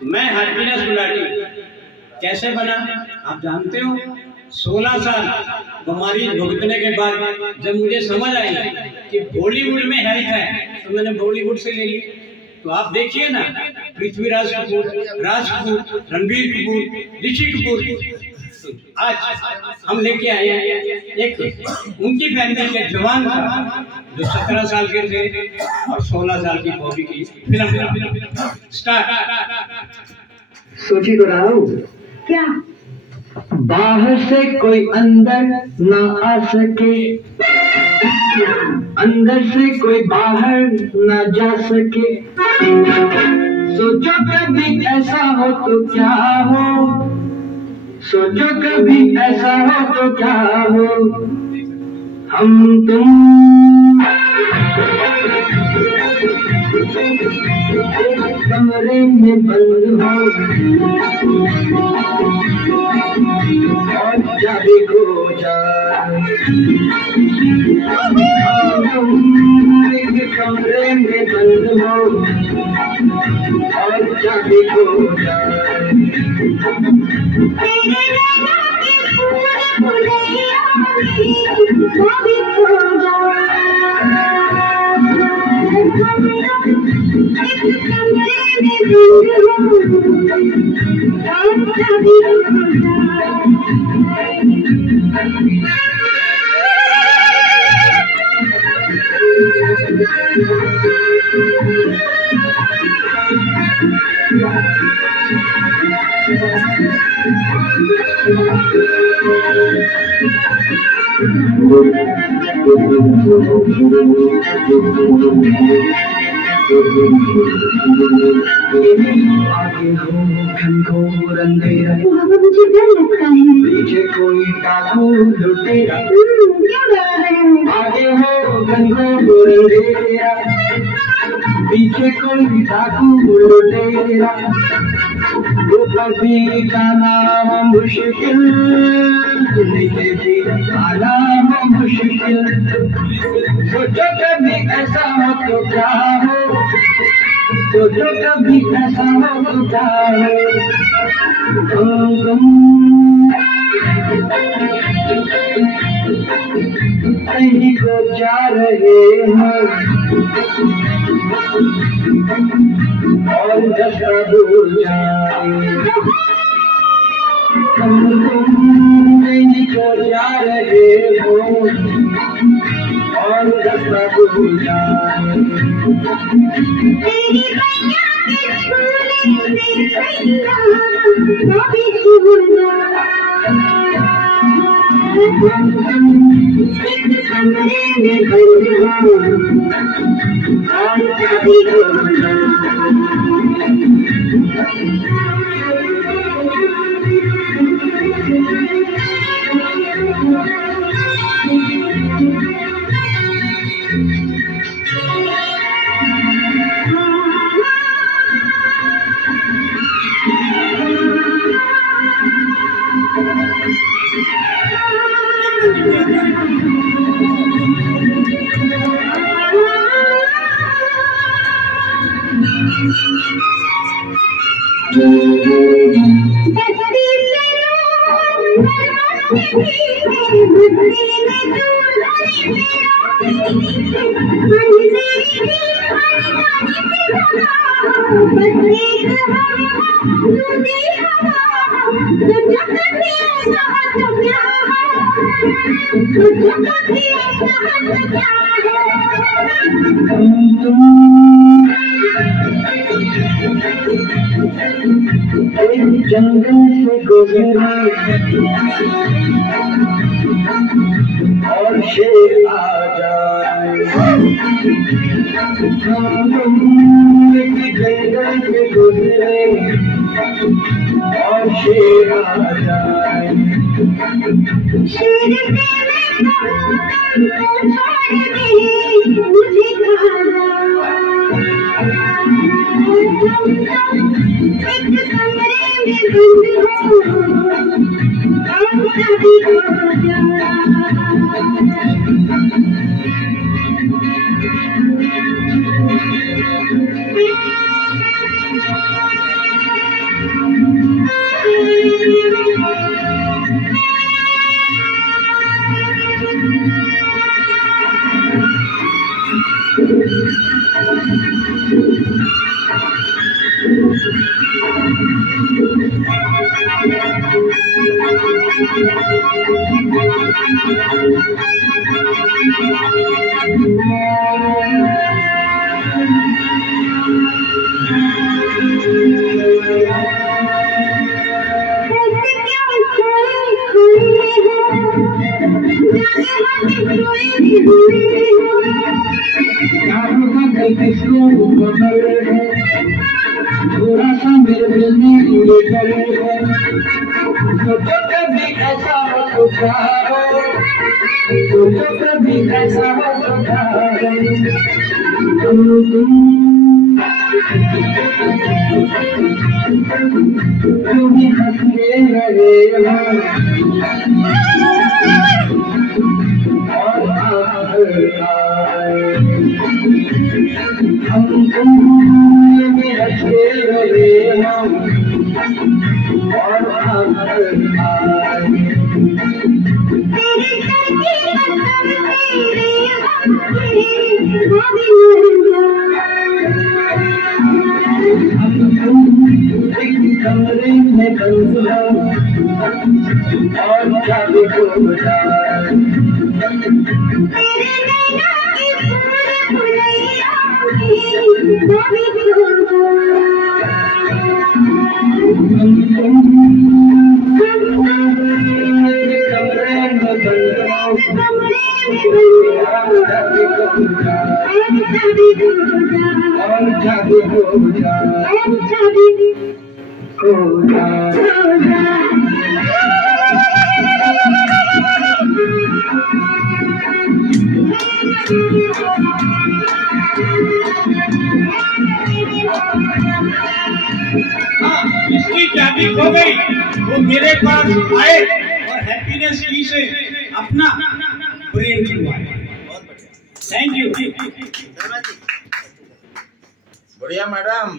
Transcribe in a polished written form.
मैं हैप्पीनेस गुलाटी कैसे बना आप जानते हो। 16 साल बीमारी भुगतने के बाद जब मुझे समझ आई कि बॉलीवुड में हेल्थ है तो मैंने बॉलीवुड से ले ली। तो आप देखिए ना, पृथ्वीराज कपूर, राज कपूर, रणबीर कपूर, ऋषि कपूर, आज हम लेके आए एक उनकी फैमिली के जवान का जो 17 साल के थे और 16 साल की बॉबी की फिल्म स्टार्ट। सोची तो रहा हूँ क्या बाहर से कोई अंदर ना आ सके, अंदर से कोई बाहर ना जा सके। सोचो कभी ऐसा हो तो क्या हो, सोचो कभी ऐसा हो तो क्या हो। हम तुम कमरे में बंद हो और चाबी खो जाए। कमरे में बंद हो और चाबी खो जाए। आगे हो घनघोर अंधेरा, मुझे डर लगता है। पीछे कोई डाकू लुटेरा। क्यों डर रहे हैं? आगे हो घनघोर अंधेरा, पीछे कोई डाकू लुटेरा। वो कभी का नाम मुश्किल, नीचे भी का नाम मुश्किल। सोचो कभी ऐसा हो तो क्या हो, सोचो कभी ऐसा हो तो क्या हो। कहीं को जा रहे हैं और रास्ता भूल जाए। तुम कहीं को जा रहे हो और रास्ता भूल जाए। तेरी मैया के झूले में सैया कभी भूल जा। एक कमरे में बंद हो और चाबी खो जाए। जंगल से गुजरा और शेर आ जाए। जंगल से गुजरे और शेर आ जाए। शेर मुझे एक कमरे में बंद हो और चाबी खो जाए। थोड़ा सा मेरे दिल में ये करे है, सोचो कभी ऐसा हो तो क्या हो, सोचो कभी ऐसा हो तो क्या हो, तुम भी हंसते रहे हो और हम तुम भी हंसते रहे हो और कमरे में बंद हो और चाबी को बता इसकी चाबी खो गई, वो मेरे पास आए और हैप्पीनेस की से अपना ब्रेन खुलवाए। Thank you. बढ़िया मैडम।